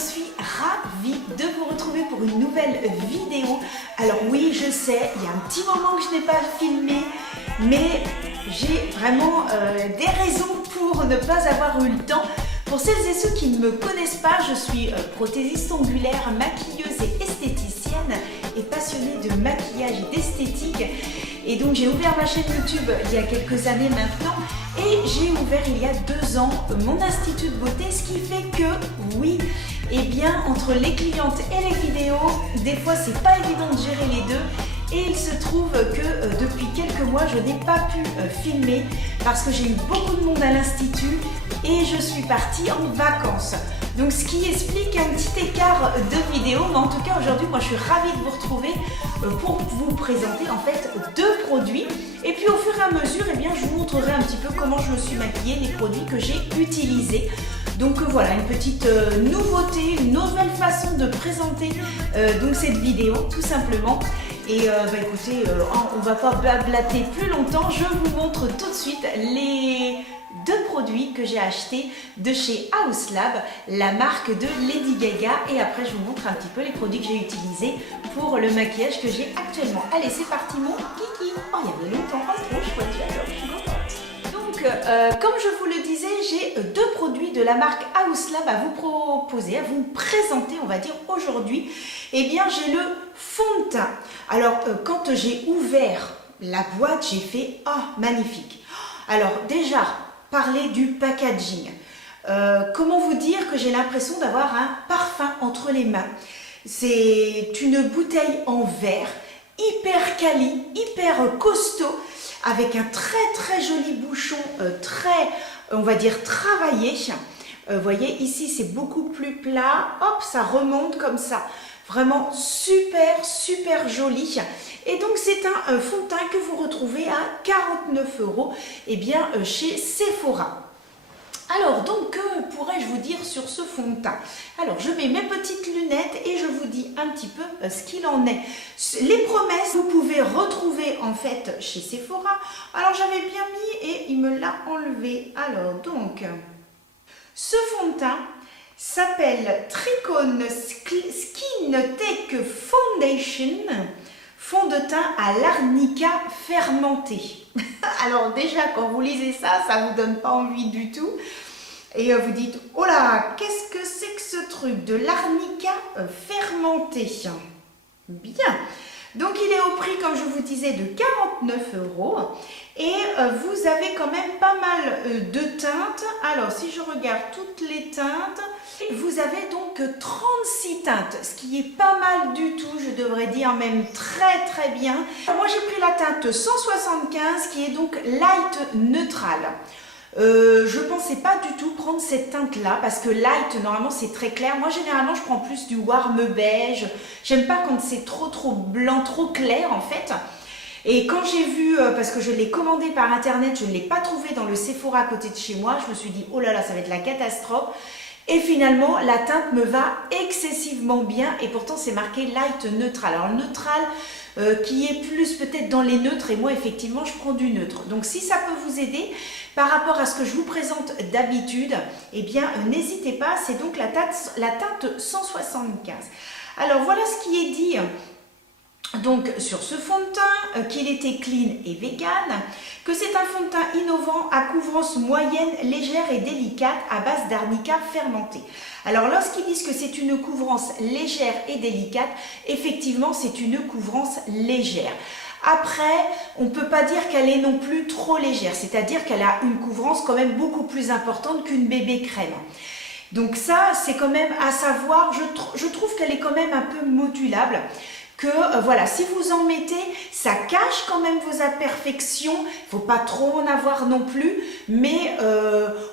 suis ravie de vous retrouver pour une nouvelle vidéo. Alors oui, je sais, il y a un petit moment que je n'ai pas filmé, mais j'ai vraiment des raisons pour ne pas avoir eu le temps. Pour celles et ceux qui ne me connaissent pas, je suis prothésiste ongulaire, maquilleuse et esthéticienne et passionnée de maquillage et d'esthétique. Et donc j'ai ouvert ma chaîne YouTube il y a quelques années maintenant et j'ai ouvert il y a 2 ans mon institut de beauté, ce qui fait que oui, eh bien entre les clientes et les vidéos, des fois c'est pas évident de gérer les deux. Et il se trouve que depuis quelques mois, je n'ai pas pu filmer parce que j'ai eu beaucoup de monde à l'institut et je suis partie en vacances. Donc ce qui explique un petit écart de vidéos, mais en tout cas aujourd'hui, moi je suis ravie de vous retrouver pour vous présenter en fait 2 produits. Et puis au fur et à mesure, eh bien, je vous montrerai un petit peu comment je me suis maquillée, les produits que j'ai utilisés. Donc voilà, une petite nouveauté, une nouvelle façon de présenter donc cette vidéo tout simplement. Et écoutez, on ne va pas blablater plus longtemps, je vous montre tout de suite les 2 produits que j'ai achetés de chez Haus Lab, la marque de Lady Gaga. Et après je vous montre un petit peu les produits que j'ai utilisés pour le maquillage que j'ai actuellement. Allez, c'est parti mon kiki. Oh, il y avait longtemps, oh, c'est trop chouette, j'adore, je suis contente. Donc, comme je vous le disais, j'ai 2 produits de la marque Haus Lab à vous proposer, à vous présenter, on va dire aujourd'hui. Eh bien, j'ai le fond de teint. Alors, quand j'ai ouvert la boîte, j'ai fait « Ah, magnifique !» Alors, déjà, parler du packaging. Comment vous dire que j'ai l'impression d'avoir un parfum entre les mains. C'est une bouteille en verre, hyper quali, hyper costaud, avec un très joli bouchon, très, on va dire, travaillé. Vous voyez, ici, c'est beaucoup plus plat. Hop, ça remonte comme ça. Vraiment super joli. Et donc, c'est un fond de teint que vous retrouvez à 49 € eh bien, chez Sephora. Alors, donc, que pourrais-je vous dire sur ce fond de teint? Alors, je mets mes petites lunettes et je vous dis un petit peu ce qu'il en est. Les promesses, vous pouvez retrouver en fait chez Sephora. Alors, j'avais bien mis et il me l'a enlevé. Alors, donc, ce fond de teint s'appelle Tricone Skin Tech Foundation, fond de teint à l'arnica fermenté. Alors déjà, quand vous lisez ça, ça ne vous donne pas envie du tout. Et vous dites, oh là, qu'est-ce que c'est que ce truc de l'arnica fermenté? Bien. Donc il est au prix, comme je vous disais, de 49 €. Et vous avez quand même pas mal de teintes. Alors si je regarde toutes les teintes, vous avez donc 36 teintes, ce qui est pas mal du tout, je devrais dire même très bien. Moi j'ai pris la teinte 175 qui est donc light neutral. Je pensais pas du tout prendre cette teinte là parce que light normalement c'est très clair. Moi généralement je prends plus du warm beige. J'aime pas quand c'est trop blanc, trop clair en fait. Et quand j'ai vu, parce que je l'ai commandé par internet, je ne l'ai pas trouvé dans le Sephora à côté de chez moi, je me suis dit oh là là, ça va être la catastrophe. Et finalement la teinte me va excessivement bien et pourtant c'est marqué light neutral. Alors neutral qui est plus peut-être dans les neutres et moi effectivement je prends du neutre. Donc si ça peut vous aider par rapport à ce que je vous présente d'habitude, eh bien n'hésitez pas, c'est donc la teinte 175. Alors voilà ce qui est dit donc sur ce fond de teint, qu'il était clean et vegan, que c'est un fond de teint innovant à couvrance moyenne, légère et délicate à base d'arnica fermenté. Alors lorsqu'ils disent que c'est une couvrance légère et délicate, effectivement c'est une couvrance légère. Après, on ne peut pas dire qu'elle est non plus trop légère, c'est-à-dire qu'elle a une couvrance quand même beaucoup plus importante qu'une bébé crème. Donc ça, c'est quand même à savoir, je trouve qu'elle est quand même un peu modulable. Que voilà, si vous en mettez, ça cache quand même vos imperfections, il ne faut pas trop en avoir non plus, mais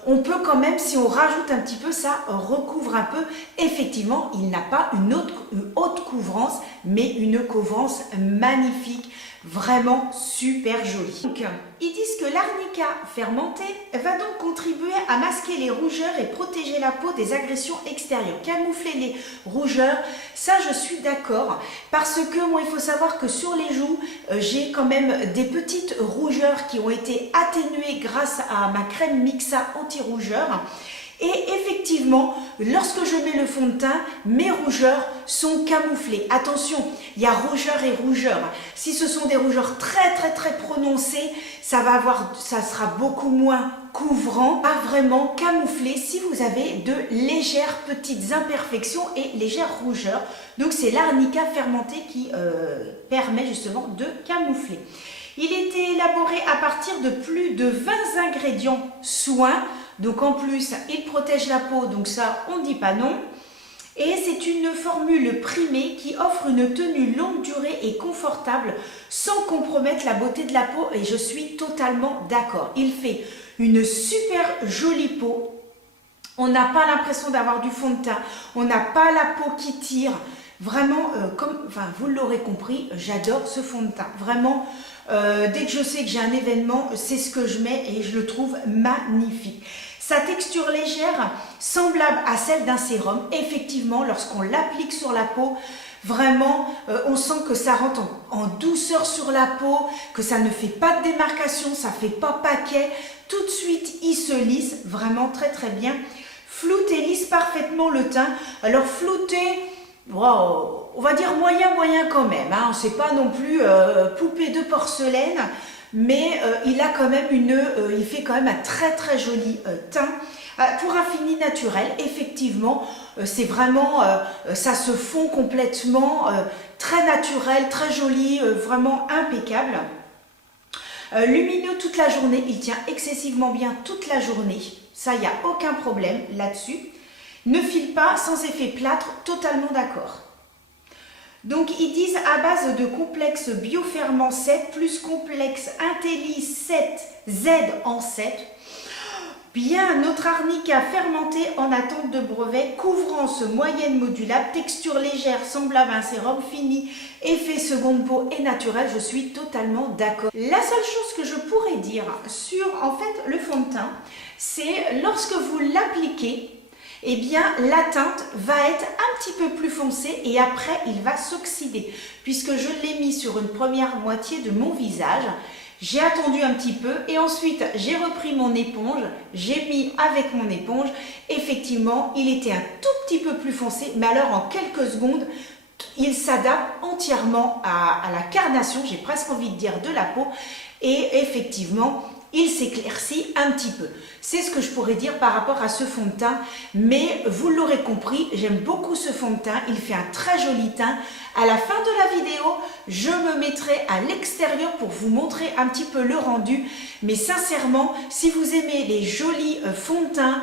on peut quand même, si on rajoute un petit peu, ça recouvre un peu. Effectivement, il n'a pas une haute couvrance, mais une couvrance magnifique, vraiment super jolie. Donc, ils disent que l'arnica fermenté va donc contribuer à masquer les rougeurs et protéger la peau des agressions extérieures, camoufler les rougeurs. Ça, je suis d'accord, parce que moi, il faut savoir que sur les joues, j'ai quand même des petites rougeurs qui ont été atténuées grâce à ma crème Mixa anti-rougeur. Et effectivement, lorsque je mets le fond de teint, mes rougeurs sont camouflées. Attention, il y a rougeur et rougeur. Si ce sont des rougeurs très prononcées, ça sera beaucoup moins couvrant, pas vraiment camouflé si vous avez de légères petites imperfections et légères rougeurs. Donc c'est l'arnica fermenté qui permet justement de camoufler. Il était élaboré à partir de plus de 20 ingrédients soins. Donc en plus, il protège la peau, donc ça, on ne dit pas non. Et c'est une formule primée qui offre une tenue longue durée et confortable sans compromettre la beauté de la peau. Et je suis totalement d'accord. Il fait une super jolie peau. On n'a pas l'impression d'avoir du fond de teint. On n'a pas la peau qui tire. Vraiment, vous l'aurez compris, j'adore ce fond de teint. Vraiment, dès que je sais que j'ai un événement, c'est ce que je mets et je le trouve magnifique. Sa texture légère, semblable à celle d'un sérum, effectivement, lorsqu'on l'applique sur la peau, vraiment, on sent que ça rentre en douceur sur la peau, que ça ne fait pas de démarcation, ça ne fait pas paquet. Tout de suite, il se lisse, vraiment très bien. Floute et lisse parfaitement le teint. Alors flouter, wow, on va dire moyen quand même. Hein. C'est pas non plus poupée de porcelaine. Mais il a quand même il fait quand même un très joli teint. Pour un fini naturel, effectivement, c'est vraiment, ça se fond complètement, très naturel, très joli, vraiment impeccable. Lumineux toute la journée, il tient excessivement bien toute la journée. Ça, il n'y a aucun problème là-dessus. Ne file pas, sans effet plâtre, totalement d'accord. Donc, ils disent à base de complexe bioferment 7 plus complexe Intelli 7 Z en 7. Bien, notre arnica fermenté en attente de brevet, couvrance moyenne modulable, texture légère, semblable à un sérum fini, effet seconde peau et naturel, je suis totalement d'accord. La seule chose que je pourrais dire sur en fait le fond de teint, c'est lorsque vous l'appliquez, eh bien la teinte va être un petit peu plus foncée et après il va s'oxyder. Puisque je l'ai mis sur une première moitié de mon visage, j'ai attendu un petit peu et ensuite j'ai repris mon éponge, j'ai mis avec mon éponge, effectivement il était un tout petit peu plus foncé, mais alors en quelques secondes, il s'adapte entièrement à la carnation, j'ai presque envie de dire de la peau, et effectivement il s'éclaircit un petit peu. C'est ce que je pourrais dire par rapport à ce fond de teint, mais vous l'aurez compris, j'aime beaucoup ce fond de teint, il fait un très joli teint. À la fin de la vidéo, je me mettrai à l'extérieur pour vous montrer un petit peu le rendu, mais sincèrement, si vous aimez les jolis fonds de teint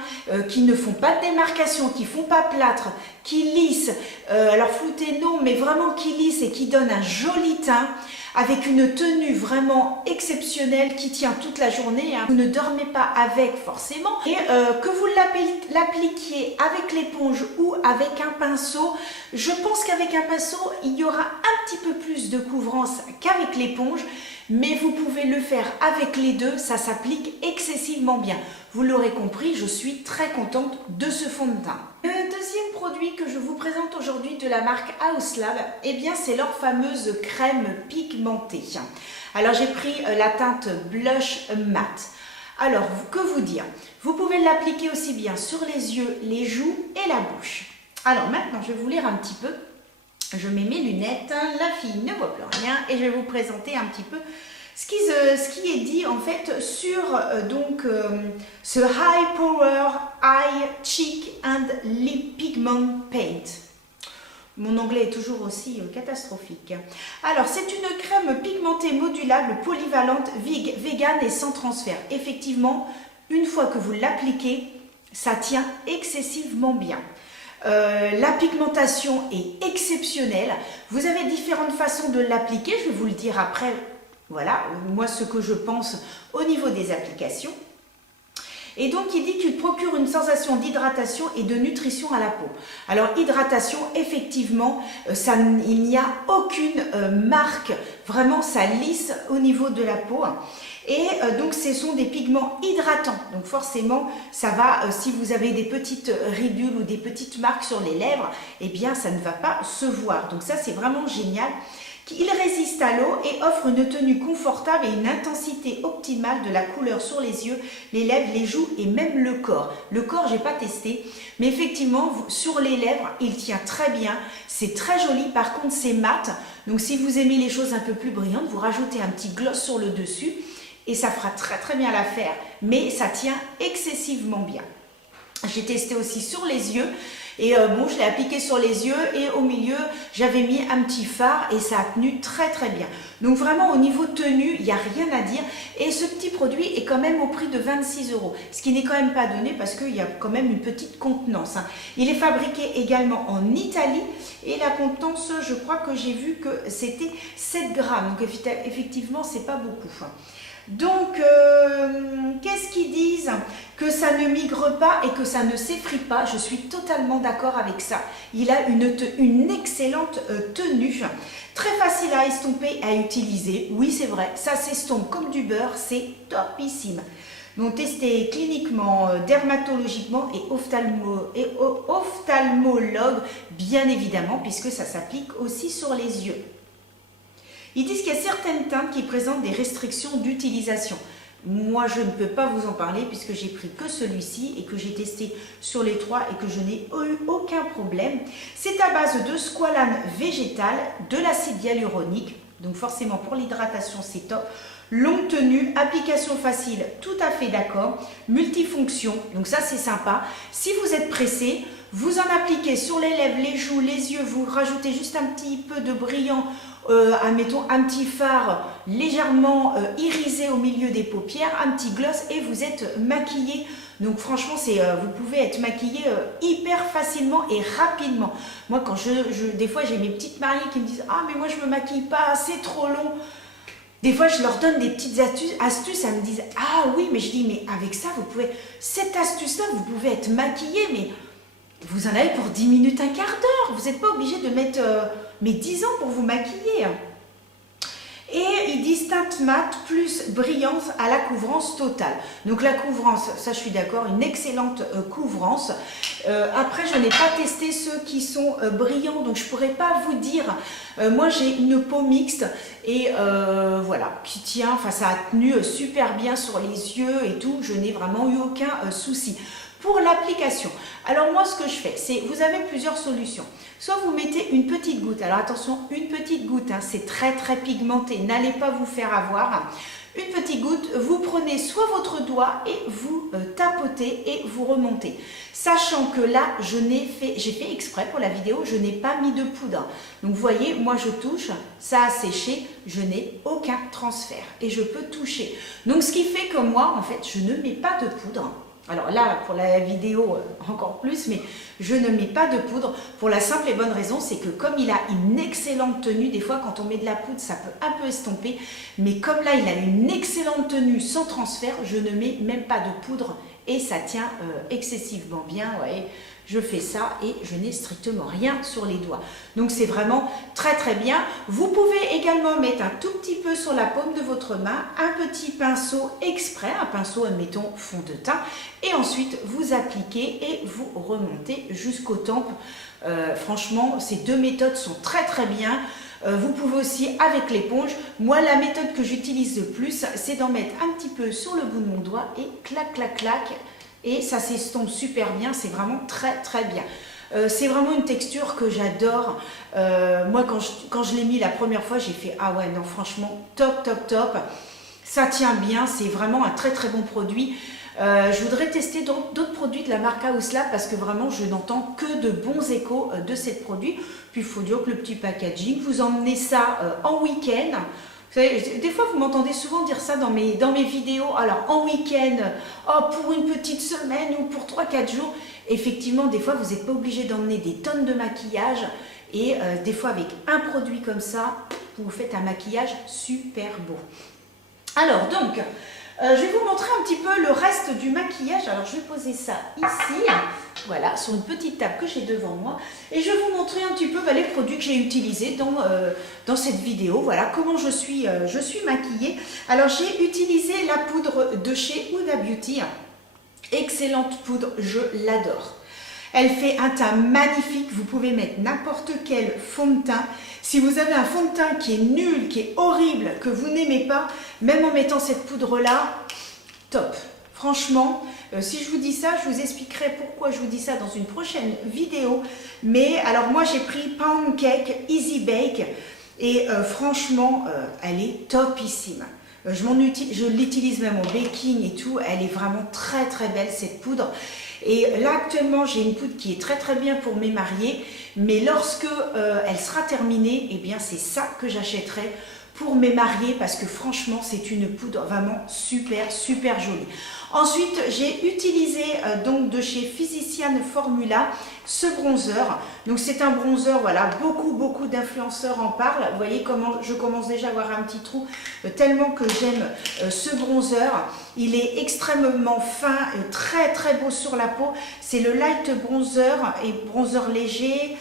qui ne font pas de démarcation, qui font pas plâtre, qui lissent, alors flouté non, mais vraiment qui lissent et qui donnent un joli teint, avec une tenue vraiment exceptionnelle qui tient toute la journée. Hein. Vous ne dormez pas avec forcément. Et que vous l'appliquiez avec l'éponge ou avec un pinceau, je pense qu'avec un pinceau, il y aura un petit peu plus de couvrance qu'avec l'éponge. Mais vous pouvez le faire avec les deux, ça s'applique excessivement bien. Vous l'aurez compris, je suis très contente de ce fond de teint. Le deuxième produit que je vous présente aujourd'hui de la marque Haus Lab, eh bien c'est leur fameuse crème pigmentée. Alors j'ai pris la teinte Blush Matte. Alors que vous dire, vous pouvez l'appliquer aussi bien sur les yeux, les joues et la bouche. Alors maintenant je vais vous lire un petit peu. Je mets mes lunettes, la fille ne voit plus rien et je vais vous présenter un petit peu ce qui est dit en fait sur ce High Power Eye, Cheek and Lip Pigment Paint. Mon anglais est toujours aussi catastrophique. Alors, c'est une crème pigmentée modulable, polyvalente, vegan et sans transfert. Effectivement, une fois que vous l'appliquez, ça tient excessivement bien. La pigmentation est exceptionnelle. Vous avez différentes façons de l'appliquer. Je vais vous le dire après. Voilà, moi ce que je pense au niveau des applications. Et donc il dit qu'il procure une sensation d'hydratation et de nutrition à la peau. Alors hydratation, effectivement, il n'y a aucune marque, vraiment ça lisse au niveau de la peau. Et donc ce sont des pigments hydratants, donc forcément ça va, si vous avez des petites ridules ou des petites marques sur les lèvres, eh bien ça ne va pas se voir, donc ça c'est vraiment génial. Il résiste à l'eau et offre une tenue confortable et une intensité optimale de la couleur sur les yeux, les lèvres, les joues et même le corps. Le corps, j'ai pas testé, mais effectivement, sur les lèvres, il tient très bien. C'est très joli, par contre, c'est mat. Donc, si vous aimez les choses un peu plus brillantes, vous rajoutez un petit gloss sur le dessus et ça fera très très bien l'affaire. Mais ça tient excessivement bien. J'ai testé aussi sur les yeux. Et bon, je l'ai appliqué sur les yeux et au milieu, j'avais mis un petit fard et ça a tenu très très bien. Donc vraiment au niveau tenue, il n'y a rien à dire. Et ce petit produit est quand même au prix de 26 €, ce qui n'est quand même pas donné parce qu'il y a quand même une petite contenance. Il est fabriqué également en Italie et la contenance, je crois que j'ai vu que c'était 7 grammes. Donc effectivement, c'est pas beaucoup. Donc, qu'est-ce qu'ils disent? Que ça ne migre pas et que ça ne s'effrite pas. Je suis totalement d'accord avec ça. Il a une excellente tenue. Très facile à estomper et à utiliser. Oui, c'est vrai, ça s'estompe comme du beurre. C'est topissime. Donc, testé cliniquement, dermatologiquement et ophtalmologue, bien évidemment, puisque ça s'applique aussi sur les yeux. Ils disent qu'il y a certaines teintes qui présentent des restrictions d'utilisation. Moi, je ne peux pas vous en parler puisque j'ai pris que celui-ci et que j'ai testé sur les 3 et que je n'ai eu aucun problème. C'est à base de squalane végétale, de l'acide hyaluronique, donc forcément pour l'hydratation c'est top. Longue tenue, application facile, tout à fait d'accord. Multifonction, donc ça c'est sympa. Si vous êtes pressé, vous en appliquez sur les lèvres, les joues, les yeux, vous rajoutez juste un petit peu de brillant, admettons un petit fard légèrement irisé au milieu des paupières, un petit gloss et vous êtes maquillé. Donc franchement, vous pouvez être maquillé hyper facilement et rapidement. Moi, quand des fois, j'ai mes petites mariées qui me disent « Ah, mais moi, je me maquille pas, c'est trop long ». Des fois, je leur donne des petites astuces, elles me disent « Ah oui, mais je dis, mais avec ça, cette astuce-là, vous pouvez être maquillé, mais vous en avez pour 10 minutes, un quart d'heure. Vous n'êtes pas obligé de mettre 10 ans pour vous maquiller. » Et ils disent teinte mat plus brillance à la couvrance totale. Donc la couvrance, ça je suis d'accord, une excellente couvrance. Après, je n'ai pas testé ceux qui sont brillants, donc je ne pourrais pas vous dire. Moi, j'ai une peau mixte et voilà, qui tient, enfin ça a tenu super bien sur les yeux et tout. Je n'ai vraiment eu aucun souci. Pour l'application, alors moi ce que je fais, c'est vous avez plusieurs solutions. Soit vous mettez une petite goutte, alors attention, une petite goutte, hein, c'est très très pigmenté, n'allez pas vous faire avoir. Une petite goutte, vous prenez soit votre doigt et vous tapotez et vous remontez. Sachant que là, j'ai fait exprès pour la vidéo, je n'ai pas mis de poudre. Donc vous voyez, moi je touche, ça a séché, je n'ai aucun transfert et je peux toucher. Donc ce qui fait que moi, en fait, je ne mets pas de poudre. Alors là, pour la vidéo, encore plus, mais je ne mets pas de poudre pour la simple et bonne raison, c'est que comme il a une excellente tenue, des fois quand on met de la poudre, ça peut un peu estomper, mais comme là, il a une excellente tenue sans transfert, je ne mets même pas de poudre et ça tient excessivement bien, ouais. Je fais ça et je n'ai strictement rien sur les doigts. Donc c'est vraiment très très bien. Vous pouvez également mettre un tout petit peu sur la paume de votre main, un petit pinceau exprès, un pinceau admettons fond de teint, et ensuite vous appliquez et vous remontez jusqu'aux tempes. Franchement, ces deux méthodes sont très très bien. Vous pouvez aussi avec l'éponge. Moi, la méthode que j'utilise le plus, c'est d'en mettre un petit peu sur le bout de mon doigt et clac clac clac. Et ça s'estompe super bien, c'est vraiment très très bien. C'est vraiment une texture que j'adore. Moi, quand je l'ai mis la première fois, j'ai fait « Ah ouais, non, franchement, top, top, top ». Ça tient bien, c'est vraiment un très très bon produit. Je voudrais tester d'autres produits de la marque House Lab parce que vraiment, je n'entends que de bons échos de ces produits. Puis, il faut dire que le petit packaging, vous emmenez ça en week-end. Vous savez, des fois, vous m'entendez souvent dire ça dans mes vidéos. Alors, en week-end, oh, pour une petite semaine ou pour 3-4 jours. Effectivement, des fois, vous n'êtes pas obligé d'emmener des tonnes de maquillage. Et des fois, avec un produit comme ça, vous faites un maquillage super beau. Alors, donc, je vais vous montrer un petit peu le reste du maquillage. Alors, je vais poser ça ici, voilà, sur une petite table que j'ai devant moi. Et je vais vous montrer un petit peu les produits que j'ai utilisés dans cette vidéo. Voilà, comment je suis maquillée. Alors, j'ai utilisé la poudre de chez Huda Beauty. Excellente poudre, je l'adore. Elle fait un teint magnifique, vous pouvez mettre n'importe quel fond de teint. Si vous avez un fond de teint qui est nul, qui est horrible, que vous n'aimez pas, même en mettant cette poudre-là, top. Franchement, si je vous dis ça, je vous expliquerai pourquoi je vous dis ça dans une prochaine vidéo. Mais alors moi j'ai pris Pound Cake Easy Bake et franchement, elle est topissime. Je l'utilise même au baking et tout, elle est vraiment très très belle cette poudre. Et là actuellement j'ai une poudre qui est très très bien pour mes mariés, mais lorsque elle sera terminée, eh bien c'est ça que j'achèterai pour mes mariés parce que franchement c'est une poudre vraiment super super jolie. Ensuite j'ai utilisé donc de chez Physician Formula ce bronzer. Donc c'est un bronzer, voilà, beaucoup d'influenceurs en parlent. Vous voyez comment je commence déjà à avoir un petit trou tellement que j'aime ce bronzer. Il est extrêmement fin, très très beau sur la peau. C'est le Light Bronzer et bronzer léger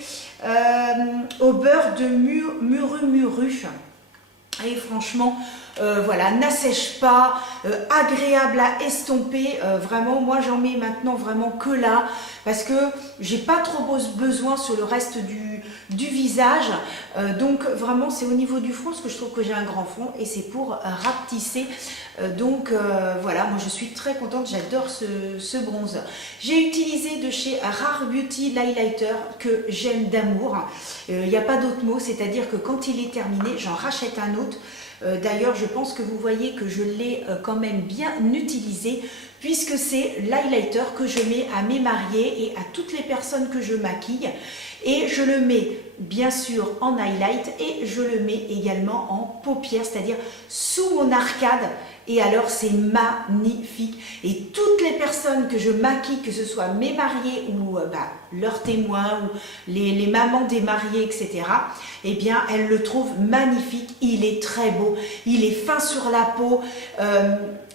au beurre de muru. Et franchement, voilà, n'assèche pas, agréable à estomper. Vraiment, moi j'en mets maintenant vraiment que là parce que j'ai pas trop besoin sur le reste du visage. Donc vraiment, c'est au niveau du front parce que je trouve que j'ai un grand front et c'est pour rapetisser. Donc voilà, moi je suis très contente, j'adore ce bronzer. J'ai utilisé de chez Rare Beauty l'highlighter que j'aime d'amour. Il n'y a pas d'autre mot, c'est-à-dire que quand il est terminé, j'en rachète un autre. D'ailleurs, je pense que vous voyez que je l'ai quand même bien utilisé puisque c'est l'highlighter que je mets à mes mariés et à toutes les personnes que je maquille. Et je le mets bien sûr en highlight et je le mets également en paupières, c'est-à-dire sous mon arcade. Et alors c'est magnifique. Et toutes les personnes que je maquille, que ce soit mes mariés ou leurs témoins ou les mamans des mariés, etc., eh bien elles le trouvent magnifique. Il est très beau, il est fin sur la peau.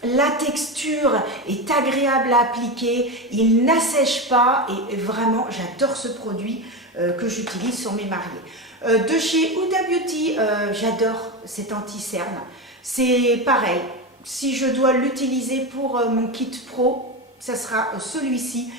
La texture est agréable à appliquer, il n'assèche pas et vraiment j'adore ce produit que j'utilise sur mes mariés. De chez Huda Beauty, j'adore cet anti-cerne. C'est pareil, si je dois l'utiliser pour mon kit pro, ça sera celui-ci.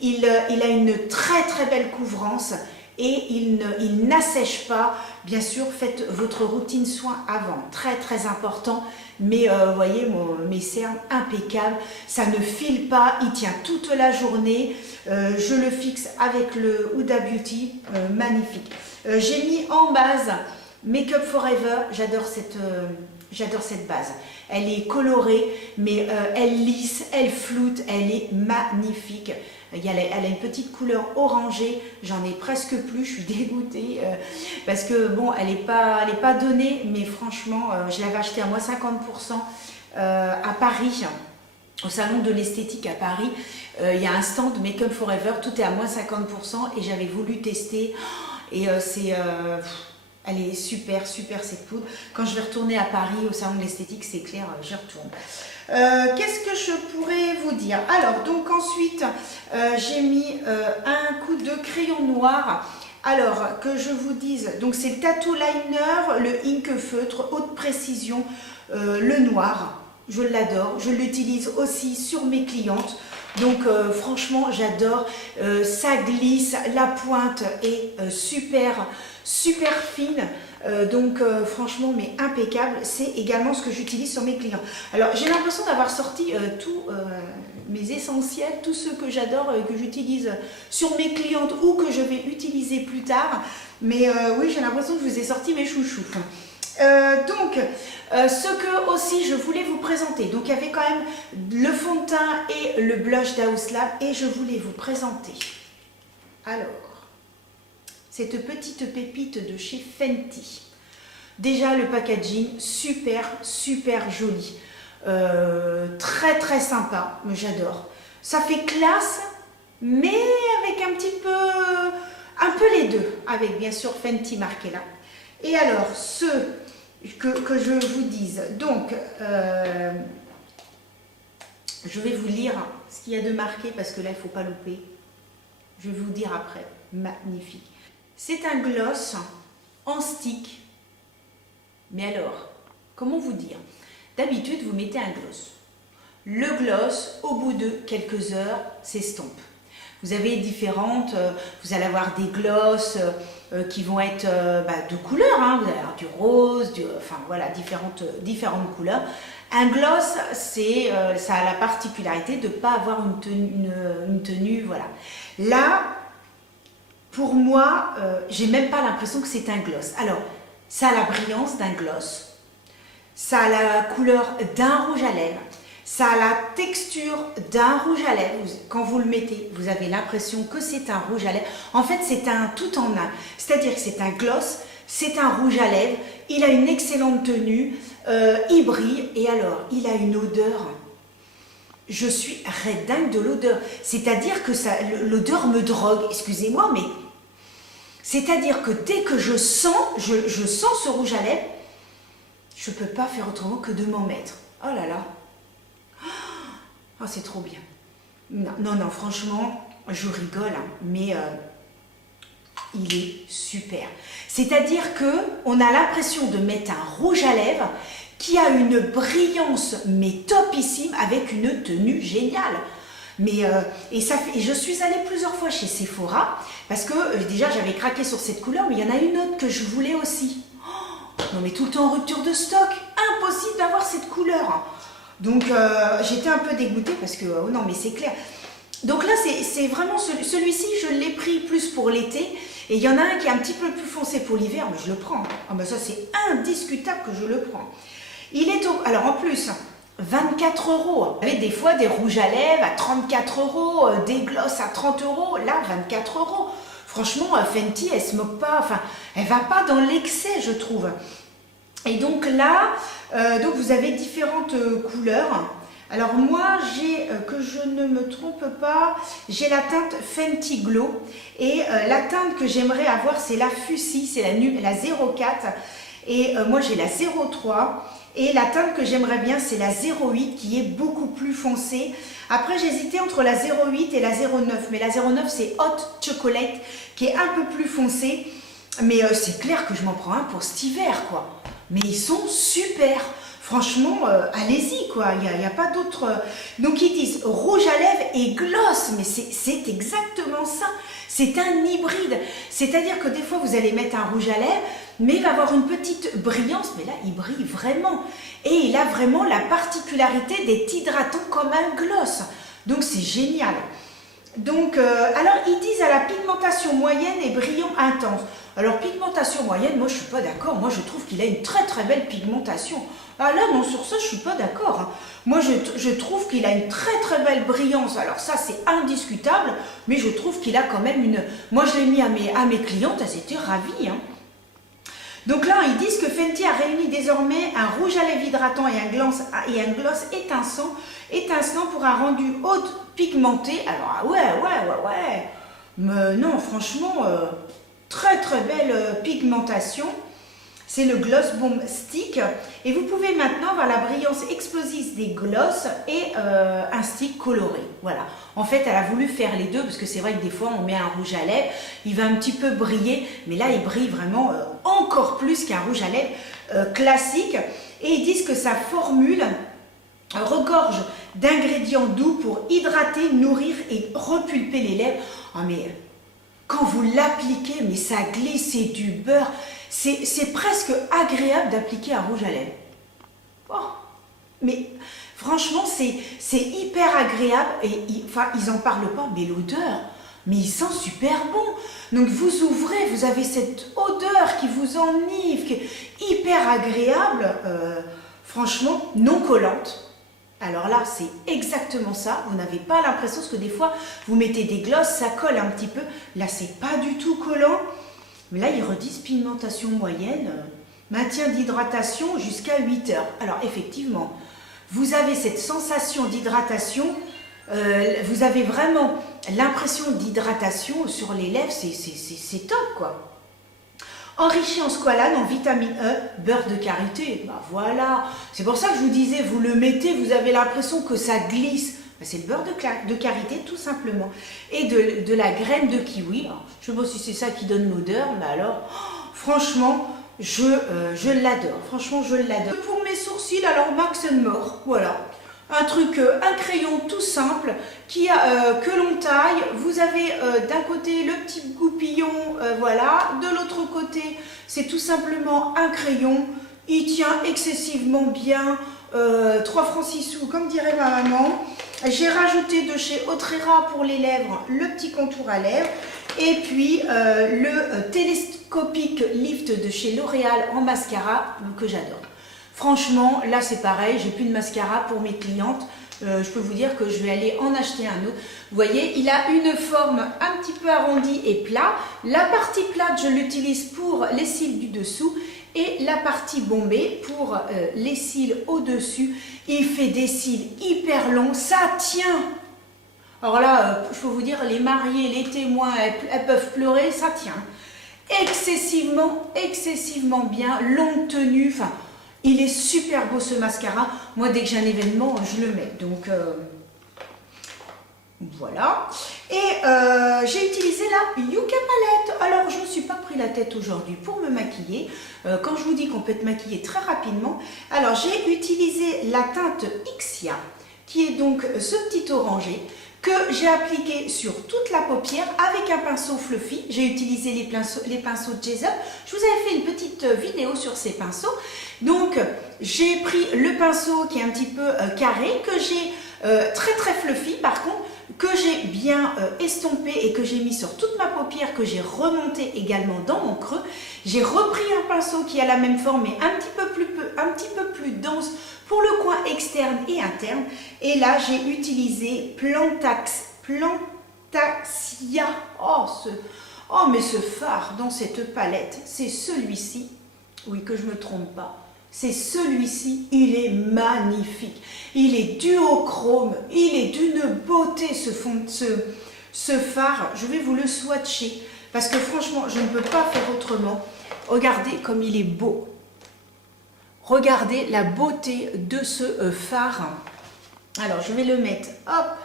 Il a une très très belle couvrance et il n'assèche pas. Bien sûr, faites votre routine soin avant, très très important. Mais vous voyez, mes cernes impeccables, ça ne file pas, il tient toute la journée. Je le fixe avec le Huda Beauty, magnifique. J'ai mis en base Make Up Forever, j'adore cette base. Elle est colorée, mais elle lisse, elle floute, elle est magnifique. Elle a une petite couleur orangée, j'en ai presque plus, je suis dégoûtée parce que bon, elle n'est pas donnée, mais franchement, je l'avais achetée à moins 50% à Paris, au salon de l'esthétique à Paris. Il y a un stand Make Up Forever, tout est à moins 50% et j'avais voulu tester et elle est super cette poudre. Quand je vais retourner à Paris au salon de l'esthétique, c'est clair, j'y retourne. Qu'est-ce que je pourrais vous dire? Alors, donc ensuite, j'ai mis un coup de crayon noir. Alors, que je vous dise, donc c'est le Tattoo Liner, le Ink Feutre, haute précision, le noir. Je l'adore, je l'utilise aussi sur mes clientes. Donc franchement, j'adore, ça glisse, la pointe est super fine. Donc franchement, mais impeccable. C'est également ce que j'utilise sur mes clients. Alors j'ai l'impression d'avoir sorti tous mes essentiels, tous ceux que j'adore, que j'utilise sur mes clientes ou que je vais utiliser plus tard. Mais oui, j'ai l'impression que je vous ai sorti mes chouchous. Ce que aussi je voulais vous présenter, donc il y avait quand même le fond de teint et le blush d'House Lab et je voulais vous présenter alors cette petite pépite de chez Fenty. Déjà le packaging super joli, très sympa, j'adore. Ça fait classe mais avec un peu les deux, avec bien sûr Fenty marqué là. Et alors ce que je vous dise, donc je vais vous lire ce qu'il y a de marqué parce que là il ne faut pas louper, je vais vous dire après, magnifique. C'est un gloss en stick, mais alors, comment vous dire? D'habitude vous mettez un gloss, le gloss au bout de quelques heures s'estompe. Vous avez différentes, vous allez avoir des glosses qui vont être de couleurs, hein. Vous allez avoir du rose, enfin voilà, différentes couleurs. Un gloss, ça a la particularité de ne pas avoir une tenue, voilà. Là, pour moi, j'ai même pas l'impression que c'est un gloss. Alors, ça a la brillance d'un gloss, ça a la couleur d'un rouge à lèvres, ça a la texture d'un rouge à lèvres. Quand vous le mettez, vous avez l'impression que c'est un rouge à lèvres. En fait, c'est un tout en un. C'est-à-dire que c'est un gloss, c'est un rouge à lèvres. Il a une excellente tenue, il brille et alors, il a une odeur. Je suis red dingue de l'odeur. C'est-à-dire que l'odeur me drogue. Excusez-moi, mais c'est-à-dire que dès que je sens ce rouge à lèvres, je ne peux pas faire autrement que de m'en mettre. Oh là là. Oh, c'est trop bien. Non, franchement, je rigole, hein, mais il est super. C'est-à-dire qu'on a l'impression de mettre un rouge à lèvres qui a une brillance, mais topissime, avec une tenue géniale. Mais, et je suis allée plusieurs fois chez Sephora, parce que déjà j'avais craqué sur cette couleur, mais il y en a une autre que je voulais aussi. Oh, non mais tout le temps en rupture de stock, impossible d'avoir cette couleur. Donc j'étais un peu dégoûtée parce que, oh non mais c'est clair. Donc là c'est vraiment celui-ci, je l'ai pris plus pour l'été, et il y en a un qui est un petit peu plus foncé pour l'hiver, mais je le prends. Ah ben ça c'est indiscutable que je le prends. Il est alors en plus, 24 €. Vous avez des fois des rouges à lèvres à 34 €, des glosses à 30 €. Là, 24 €. Franchement, Fenty, elle se moque pas. Enfin, elle va pas dans l'excès, je trouve. Et donc là, vous avez différentes couleurs. Alors moi, j'ai, que je ne me trompe pas, j'ai la teinte Fenty Glow. Et la teinte que j'aimerais avoir, c'est la Fussy, c'est la 04. Et moi, j'ai la 03. Et la teinte que j'aimerais bien, c'est la 08 qui est beaucoup plus foncée. Après, j'hésitais entre la 08 et la 09. Mais la 09, c'est Hot Chocolate qui est un peu plus foncée. Mais c'est clair que je m'en prends un pour cet hiver, quoi. Mais ils sont super. Franchement, allez-y, quoi. Il n'y a pas d'autre. Donc, ils disent rouge à lèvres et gloss. Mais c'est exactement ça. C'est un hybride. C'est-à-dire que des fois, vous allez mettre un rouge à lèvres, mais il va avoir une petite brillance. Mais là, il brille vraiment. Et il a vraiment la particularité d'être hydratant comme un gloss. Donc, c'est génial. Donc, alors, ils disent à la pigmentation moyenne et brillant intense. Alors, pigmentation moyenne, moi, je ne suis pas d'accord. Moi, je trouve qu'il a une très, très belle pigmentation. Ah là, non, sur ça, je ne suis pas d'accord. Hein. Moi, je trouve qu'il a une très, très belle brillance. Alors, ça, c'est indiscutable. Mais je trouve qu'il a quand même une... Moi, je l'ai mis à mes clientes. Elles étaient ravies. Hein. Donc là, ils disent que Fenty a réuni désormais un rouge à lèvres hydratant et un gloss étincelant pour un rendu haut pigmenté. Alors, ouais. Mais non, franchement, très très belle pigmentation. C'est le Gloss Bomb Stick. Et vous pouvez maintenant avoir la brillance explosive des gloss et un stick coloré. Voilà. En fait, elle a voulu faire les deux parce que c'est vrai que des fois, on met un rouge à lèvres, il va un petit peu briller. Mais là, il brille vraiment encore plus qu'un rouge à lèvres classique. Et ils disent que sa formule regorge d'ingrédients doux pour hydrater, nourrir et repulper les lèvres. Oh, mais quand vous l'appliquez, mais ça glisse, c'est du beurre. C'est presque agréable d'appliquer un rouge à lèvres. Oh, mais franchement, c'est hyper agréable. Et ils n'en parlent pas, mais l'odeur, mais il sent super bon. Donc vous ouvrez, vous avez cette odeur qui vous enivre, qui est hyper agréable. Franchement, non collante. Alors là, c'est exactement ça. Vous n'avez pas l'impression, parce que des fois, vous mettez des glosses, ça colle un petit peu. Là, c'est pas du tout collant. Mais là, ils redisent pigmentation moyenne, maintien d'hydratation jusqu'à 8 heures. Alors, effectivement, vous avez cette sensation d'hydratation. Vous avez vraiment l'impression d'hydratation sur les lèvres. C'est top, quoi. Enrichi en squalane, en vitamine E, beurre de karité. Bah voilà, c'est pour ça que je vous disais, vous le mettez, vous avez l'impression que ça glisse. Bah, c'est le beurre de karité, tout simplement. Et de la graine de kiwi. Alors, je ne sais pas si c'est ça qui donne l'odeur, mais alors, franchement, je l'adore. Franchement, je l'adore. Pour mes sourcils, alors Max & More, voilà. un truc, un crayon tout simple que l'on taille. Vous avez d'un côté le petit goupillon, voilà, de l'autre côté c'est tout simplement un crayon. Il tient excessivement bien, 3 francs 6 sous comme dirait ma maman. J'ai rajouté de chez Autrera pour les lèvres le petit contour à lèvres et puis le télescopique lift de chez L'Oréal en mascara que j'adore. Franchement, là c'est pareil, j'ai plus de mascara pour mes clientes. Je peux vous dire que je vais aller en acheter un autre. Vous voyez, il a une forme un petit peu arrondie et plat. La partie plate, je l'utilise pour les cils du dessous et la partie bombée pour les cils au-dessus. Il fait des cils hyper longs, ça tient. Alors là, il faut vous dire, les mariés, les témoins, elles peuvent pleurer, ça tient. Excessivement bien, longue tenue, enfin... Il est super beau ce mascara. Moi, dès que j'ai un événement, je le mets. Donc, voilà. Et j'ai utilisé la Yuka Palette. Alors, je ne me suis pas pris la tête aujourd'hui pour me maquiller. Quand je vous dis qu'on peut être maquillé très rapidement. Alors, j'ai utilisé la teinte Ixia, qui est donc ce petit orangé, que j'ai appliqué sur toute la paupière avec un pinceau fluffy. J'ai utilisé les pinceaux Jessup. Je vous avais fait une petite vidéo sur ces pinceaux. Donc, j'ai pris le pinceau qui est un petit peu carré, que j'ai très fluffy par contre, que j'ai bien estompé et que j'ai mis sur toute ma paupière, que j'ai remonté également dans mon creux. J'ai repris un pinceau qui a la même forme mais un petit peu plus dense pour le coin externe et interne. Et là, j'ai utilisé Plantaxia. Oh, mais ce fard dans cette palette, c'est celui-ci. Oui, que je ne me trompe pas. C'est celui-ci, il est magnifique. Il est duochrome, il est d'une beauté ce fard. Je vais vous le swatcher parce que franchement, je ne peux pas faire autrement. Regardez comme il est beau. Regardez la beauté de ce fard. Alors, je vais le mettre, hop.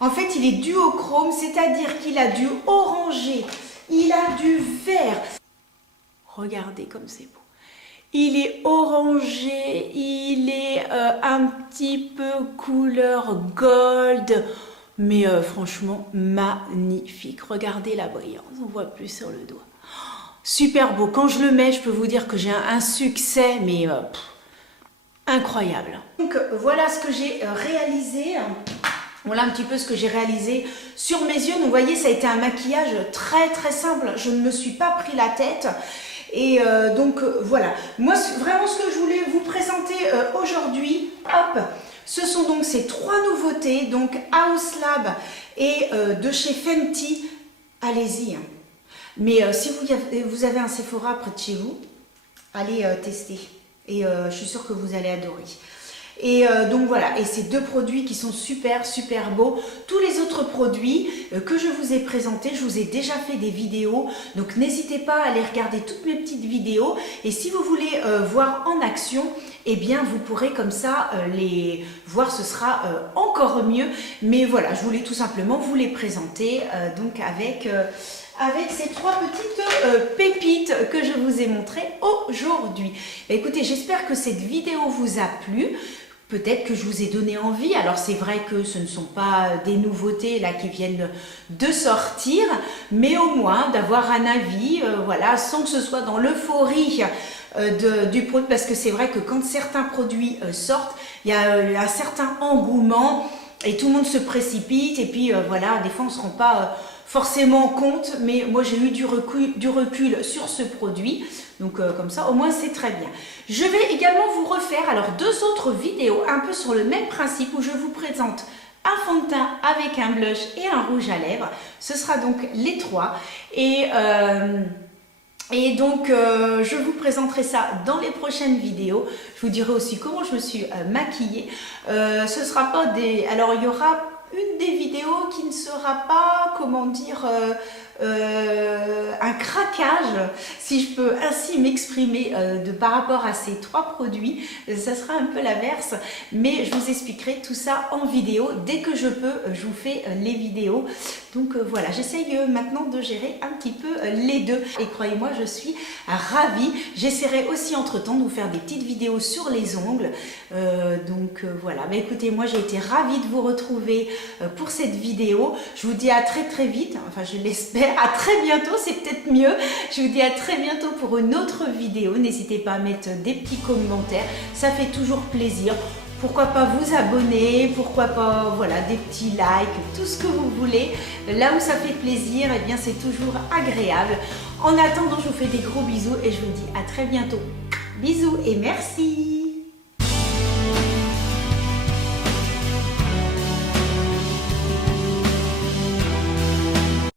En fait, il est duochrome, c'est-à-dire qu'il a du orangé, il a du vert. Regardez comme c'est beau. Il est orangé, il est un petit peu couleur gold, mais franchement magnifique. Regardez la brillance, on voit plus sur le doigt. Super beau. Quand je le mets, je peux vous dire que j'ai un succès, mais incroyable. Donc voilà ce que j'ai réalisé. Voilà un petit peu ce que j'ai réalisé sur mes yeux. Donc vous voyez, ça a été un maquillage très simple. Je ne me suis pas pris la tête. Et donc voilà. Moi, vraiment ce que je voulais vous présenter aujourd'hui, hop, ce sont donc ces 3 nouveautés. Donc House Lab et de chez Fenty. Allez-y. Mais si vous avez un Sephora près de chez vous, allez tester. Et je suis sûre que vous allez adorer. Et donc voilà, et ces 2 produits qui sont super beaux. Tous les autres produits que je vous ai présentés, je vous ai déjà fait des vidéos, donc n'hésitez pas à aller regarder toutes mes petites vidéos. Et si vous voulez voir en action, eh bien vous pourrez comme ça les voir, ce sera encore mieux. Mais voilà, je voulais tout simplement vous les présenter donc avec ces 3 petites pépites que je vous ai montrées aujourd'hui. Écoutez, j'espère que cette vidéo vous a plu. Peut-être que je vous ai donné envie. Alors c'est vrai que ce ne sont pas des nouveautés là qui viennent de sortir, mais au moins d'avoir un avis, voilà, sans que ce soit dans l'euphorie du produit, parce que c'est vrai que quand certains produits sortent, il y a un certain engouement et tout le monde se précipite et puis voilà, des fois on ne se rend pas forcément compte, mais moi j'ai eu du recul sur ce produit, donc comme ça au moins c'est très bien. Je vais également vous refaire alors 2 autres vidéos un peu sur le même principe où je vous présente un fond de teint avec un blush et un rouge à lèvres. Ce sera donc les 3 et donc je vous présenterai ça dans les prochaines vidéos. Je vous dirai aussi comment je me suis maquillée. Ce sera pas des... Alors il y aura une des vidéos qui ne sera pas, comment dire, un craquage, si je peux ainsi m'exprimer par rapport à ces 3 produits. Ça sera un peu l'inverse, mais je vous expliquerai tout ça en vidéo. Dès que je peux, je vous fais les vidéos. Donc voilà, j'essaye maintenant de gérer un petit peu les deux. Et croyez-moi, je suis ravie. J'essaierai aussi entre-temps de vous faire des petites vidéos sur les ongles. Voilà, bah, écoutez, moi j'ai été ravie de vous retrouver pour cette vidéo. Je vous dis à très vite, enfin je l'espère, à très bientôt, c'est peut-être mieux. Je vous dis à très bientôt pour une autre vidéo. N'hésitez pas à mettre des petits commentaires, ça fait toujours plaisir. Pourquoi pas vous abonner, pourquoi pas, voilà, des petits likes, tout ce que vous voulez. Là où ça fait plaisir, eh bien c'est toujours agréable. En attendant, je vous fais des gros bisous et je vous dis à très bientôt. Bisous et merci.